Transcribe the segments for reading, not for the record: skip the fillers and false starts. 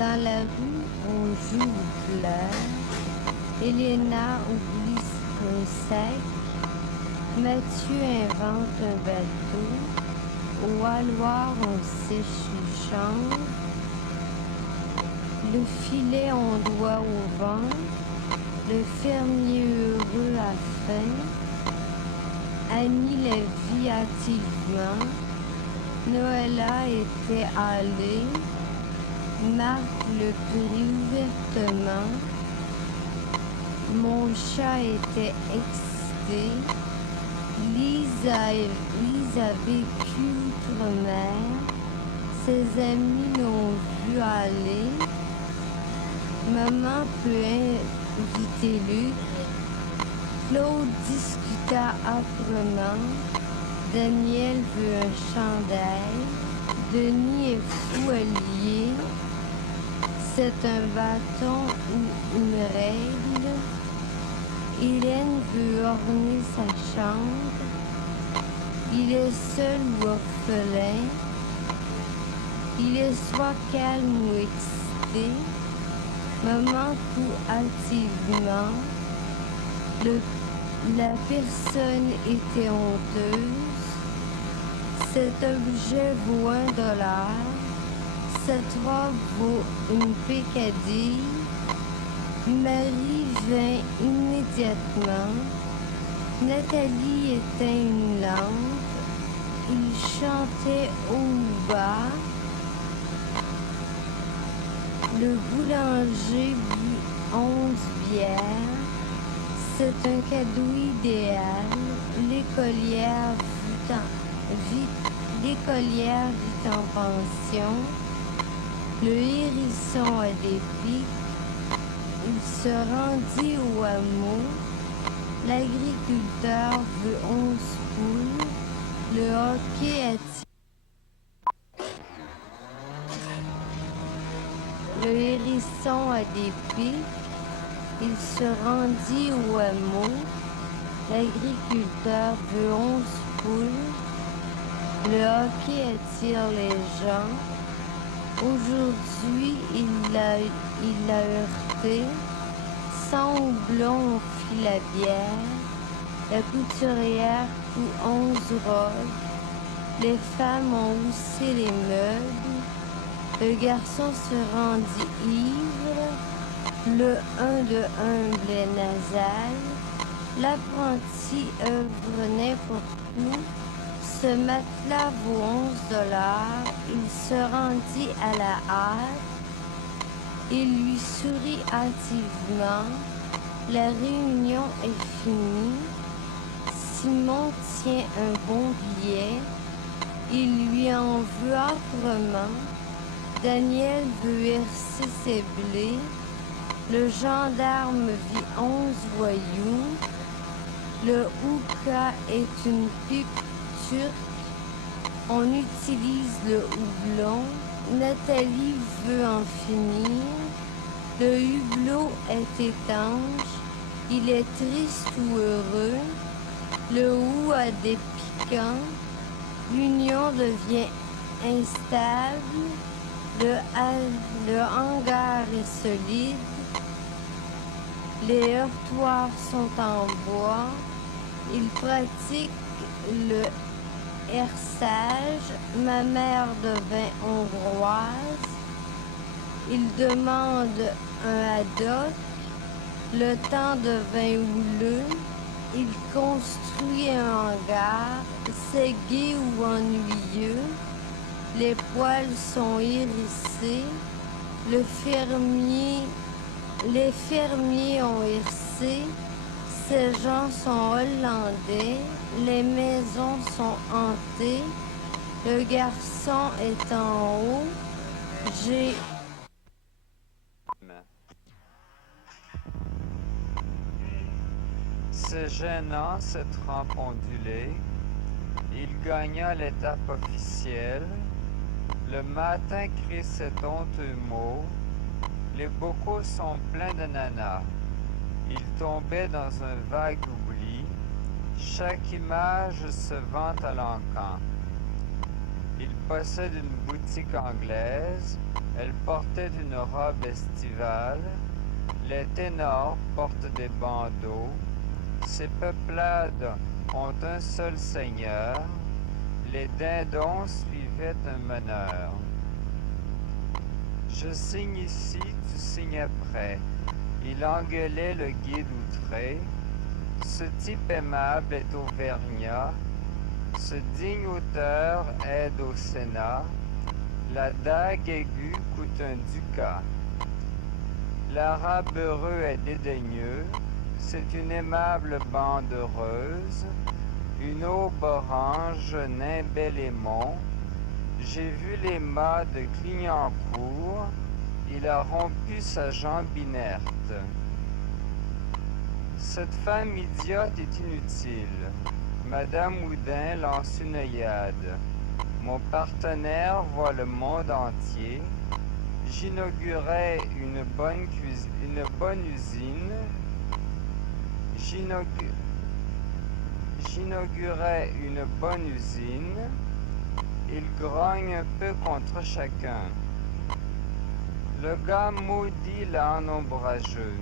Dans la rue, on joue aux fleurs. Elena oublie un sac. Mathieu invente un bateau. Au haloir, on sèche les chambres. Le filet, on doit au vent. Le fermier heureux a faim. Annie la vit hâtivement. Noëlla était allée. Marc le prit ouvertement. Mon chat était excité. Lise a vécu outre-mer. Ses amis l'ont vu aller. Maman peut inviter Luc. Claude discuta âprement. Daniel veut un chandail. Denis est fou à lier. C'est un bâton ou une règle. Hélène veut orner sa chambre. Il est seul ou orphelin. Il est soit calme ou excité. Maman coud hâtivement. La personne était honteuse. Cet objet vaut $1. Cette robe vaut une pécadille. Marie vint immédiatement. Nathalie éteint une lampe. Il chantait haut ou bas. Le boulanger but 11 bières. C'est un cadeau idéal. L'écolière vit en pension. Le hérisson a des pics. Il se rendit au hameau. L'agriculteur veut 11 poules. Le hockey attire. Le hérisson a des pics. Il se rendit au hameau. L'agriculteur veut 11 poules. Le hockey attire les gens. Aujourd'hui, il l'a heurté. Sans houblon, on fit la bière. La couturière coud 11 robes. Les femmes ont houssé les meubles. Le garçon se rendit ivre. Le 1 de humble est nasal. L'apprenti œuvre n'importe où. Ce matelas vaut $11. Il se rendit à la hâte. Il lui sourit hâtivement. La réunion est finie. Simon tient un bon billet. Il lui en veut âprement. Daniel veut herser ses blés. Le gendarme vit 11 voyous. Le hookah est une pipe turque. On utilise le houblon. Nathalie veut en finir. Le hublot est étanche. Il est triste ou heureux. Le hou a des piquants. L'union devient instable. Le hangar est solide. Les heurtoirs sont en bois. Il pratique le herçage. Ma mère devint hongroise. Il demande un haddock. Le temps devint houleux. Il construit un hangar. C'est gai ou ennuyeux. Les poils sont hérissés. Les fermiers ont hercé. Ces gens sont hollandais. Les maisons sont hantées. Le garçon est en haut. C'est gênant, cette rampe ondulée. Il gagna l'étape officielle. Le matin crie cet honteux mot. Les bocaux sont pleins d'ananas. Il tombait dans un vague oubli. Chaque image se vante à l'encan. Il possède une boutique anglaise. Elle portait une robe estivale, les ténors portent des bandeaux, ces peuplades ont un seul seigneur, les dindons suivaient un meneur. Je signe ici, tu signes après. Il engueulait le guide outré. Ce type aimable est auvergnat. Ce digne auteur aide au Sénat. La dague aiguë coûte un ducat. L'arabe heureux est dédaigneux. C'est une aimable bande heureuse. Une aube orange, nain bel aimant. J'ai vu les mâts de Clignancourt, il a rompu sa jambe inerte. Cette femme idiote est inutile. Madame Houdin lance une œillade. Mon partenaire voit le monde entier. J'inaugurais une bonne usine. J'inaugurais une bonne usine. Il grogne un peu contre chacun. Le gars maudit l'âne ombrageux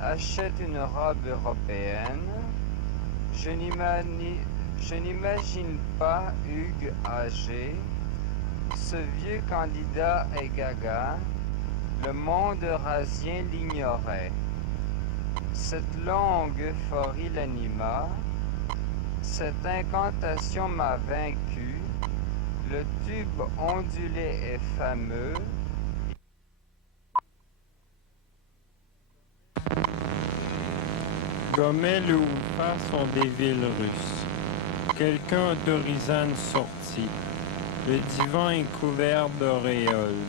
achète une robe européenne. Je n'imagine pas Hugues âgé. Ce vieux candidat est gaga. Le monde eurasien l'ignorait. Cette longue euphorie l'anima. Cette incantation m'a vaincu. Le tube ondulé est fameux. Gomel et Oufa sont des villes russes. Quelqu'un autorisa une sortie. Le divan est couvert d'auréoles.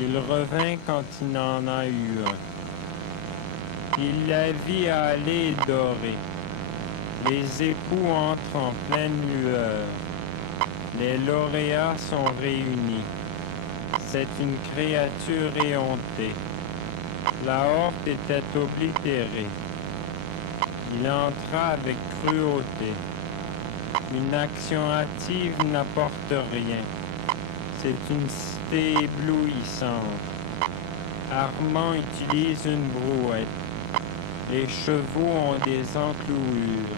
Il revint quand il n'en a eu un. Il la vit aller dorée. Les époux entrent en pleine lueur. Les lauréats sont réunis. C'est une créature éhontée. La horte était oblitérée. Il entra avec cruauté. Une action hâtive n'apporte rien. C'est une cité éblouissante. Armand utilise une brouette. Les chevaux ont des enclouures.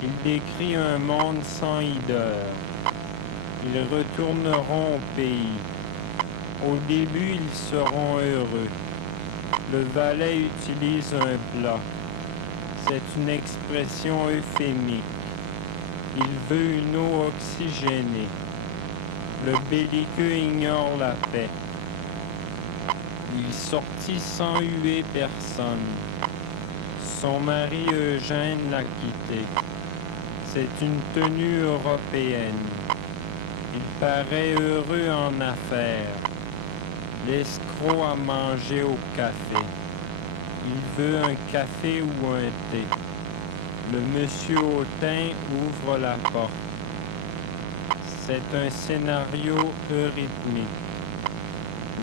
Il décrit un monde sans hideur. Ils retourneront au pays. Au début, ils seront heureux. Le valet utilise un plat. C'est une expression euphémique. Il veut une eau oxygénée. Le belliqueux ignore la paix. Il sortit sans huer personne. Son mari Eugène l'a quitté. C'est une tenue européenne. Il paraît heureux en affaires. L'escroc a mangé au café. Il veut un café ou un thé. Le monsieur hautain ouvre la porte. C'est un scénario eurythmique.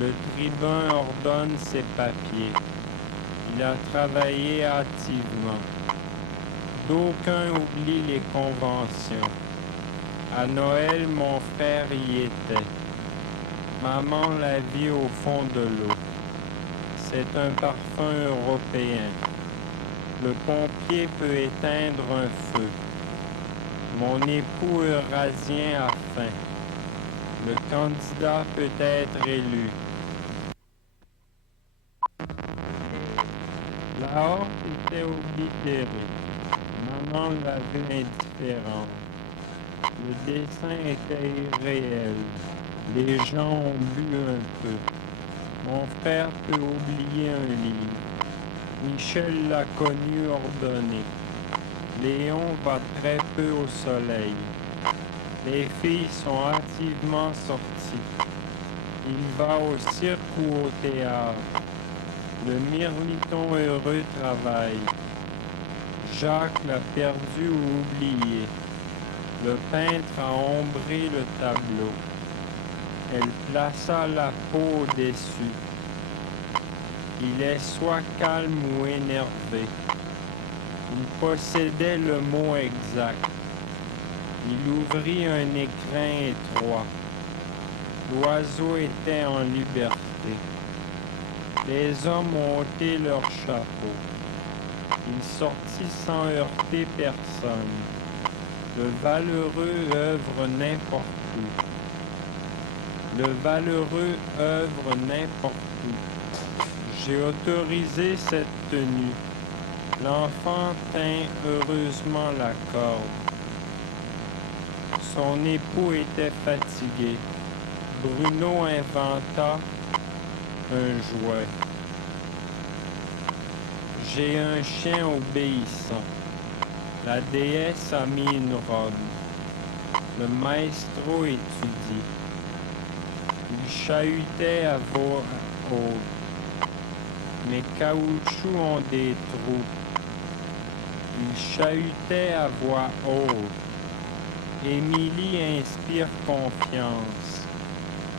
Le tribun ordonne ses papiers. Il a travaillé hâtivement. D'aucuns oublient les conventions. À Noël, mon frère y était. Maman l'a vit au fond de l'eau. C'est un parfum européen. Le pompier peut éteindre un feu. Mon époux eurasien a faim. Le candidat peut être élu. La horte était oblitérée. Maman l'a vue indifférente. Le dessin était irréel. Les gens ont bu un peu. Mon frère peut oublier un livre. Michel l'a connu ordonné. Léon va très peu au soleil. Les filles sont hâtivement sorties. Il va au cirque ou au théâtre. Le mirliton heureux travaille. Jacques l'a perdu ou oublié. Le peintre a ombré le tableau. Elle plaça la peau au-dessus. Il est soit calme ou énervé. Il possédait le mot exact. Il ouvrit un écrin étroit. L'oiseau était en liberté. Les hommes ont ôté leurs chapeaux. Il sortit sans heurter personne. Le valeureux œuvre n'importe où. Le valeureux œuvre n'importe où. J'ai autorisé cette tenue. L'enfant tint heureusement la corde. Son époux était fatigué. Bruno inventa un jouet. J'ai un chien obéissant. La déesse a mis une robe. Le maestro étudie. Il chahutait à voix haute. Mes caoutchoucs ont des trous. Il chahutait à voix haute. Émilie inspire confiance.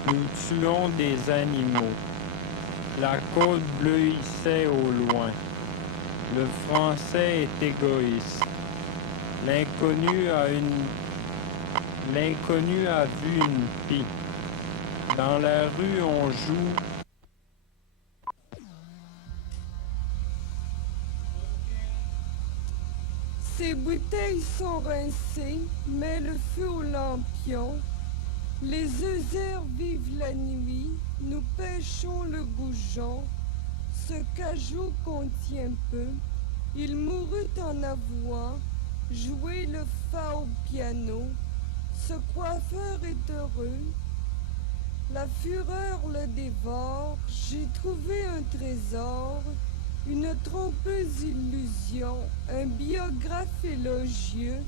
Nous tuons des animaux. La côte bleuissait au loin. Le français est égoïste. L'inconnu a vu une pie. Dans la rue, on joue. Ces bouteilles sont rincées, mais le feu au lampion. Les œufs vivent la nuit, nous pêchons le goujon. Ce cajou contient peu, il mourut en avouant jouer le fa au piano. Ce coiffeur est heureux, la fureur le dévore. J'ai trouvé un trésor, une trompeuse illusion, un biographe élogieux,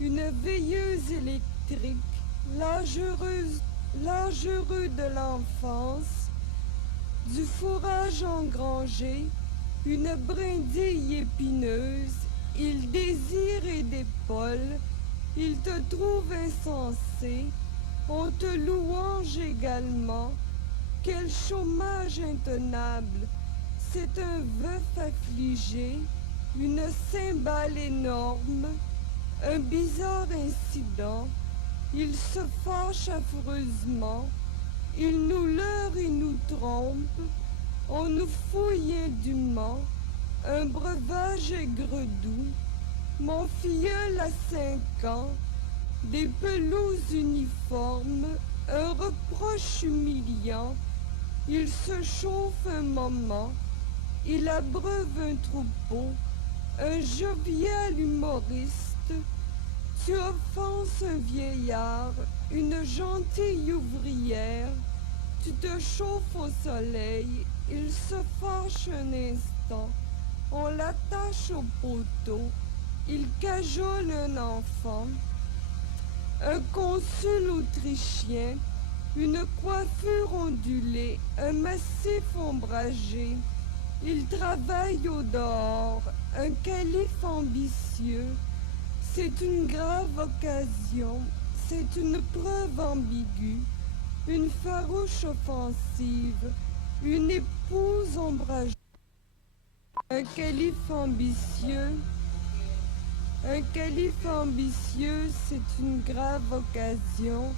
une veilleuse électrique, l'âge heureux de l'enfance, du fourrage engrangé, une brindille épineuse, il désire et d'épaule, il te trouve insensé, on te louange également, quel chômage intenable, c'est un veuf affligé, une cymbale énorme, un bizarre incident, il se fâche affreusement, il nous leurre et nous trompe, on nous fouille indûment, un breuvage aigre-doux, mon filleul a 5 ans, des pelouses uniformes, un reproche humiliant, il se chauffe un moment, il abreuve un troupeau, un jovial humoriste, tu offenses un vieillard, une gentille ouvrière, tu te chauffes au soleil, il se fâche un instant, on l'attache au poteau, il cajole un enfant, un consul autrichien, une coiffure ondulée, un massif ombragé, il travaille au dehors, un calife ambitieux, c'est une grave occasion, c'est une preuve ambiguë, une farouche offensive, une épouse ombrageuse, un calife ambitieux, c'est une grave occasion,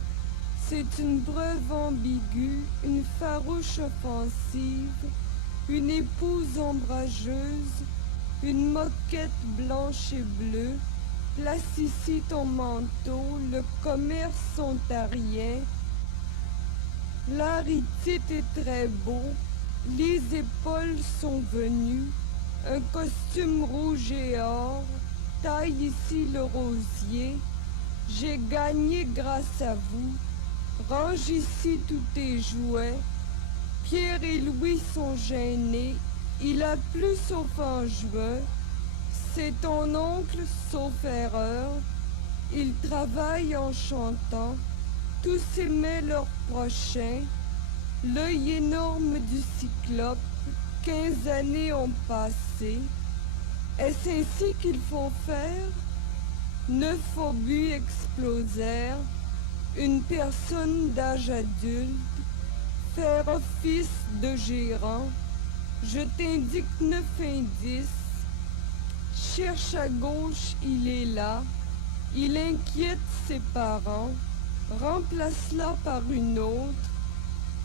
c'est une preuve ambiguë, une farouche offensive, une épouse ombrageuse, une moquette blanche et bleue, place ici ton manteau, le commerce ontarien, l'aritite est très beau, les épaules sont venues, un costume rouge et or, taille ici le rosier, j'ai gagné grâce à vous, range ici tous tes jouets, Pierre et Louis sont gênés, il a plu sauf en juin, c'est ton oncle sauf erreur, il travaille en chantant, tous aimaient leur prochain, l'œil énorme du cyclope, 15 années ont passé, est-ce ainsi qu'il faut faire? 9 obus explosèrent, une personne d'âge adulte, faire office de gérant, je t'indique 9 indices, cherche à gauche, il est là, il inquiète ses parents, remplace-la par une autre.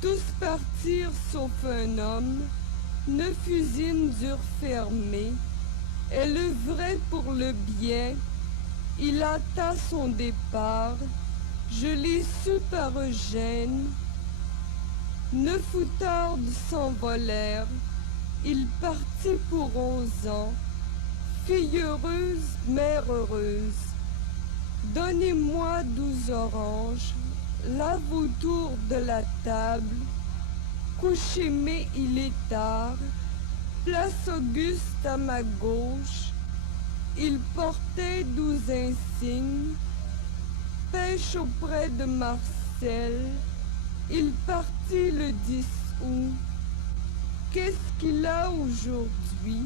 Tous partirent sauf un homme, 9 usines durent fermer. Elle œuvrait pour le bien, il hâta son départ. Je l'ai su par Eugène. 9 outardes s'envolèrent, il partit pour 11 ans. Fille heureuse, mère heureuse, donnez-moi 12 oranges, lave autour de la table. Couchez, mais il est tard, place Auguste à ma gauche. Il portait 12 insignes, pêche auprès de Marcel. Il partit le 10 août. Qu'est-ce qu'il a aujourd'hui?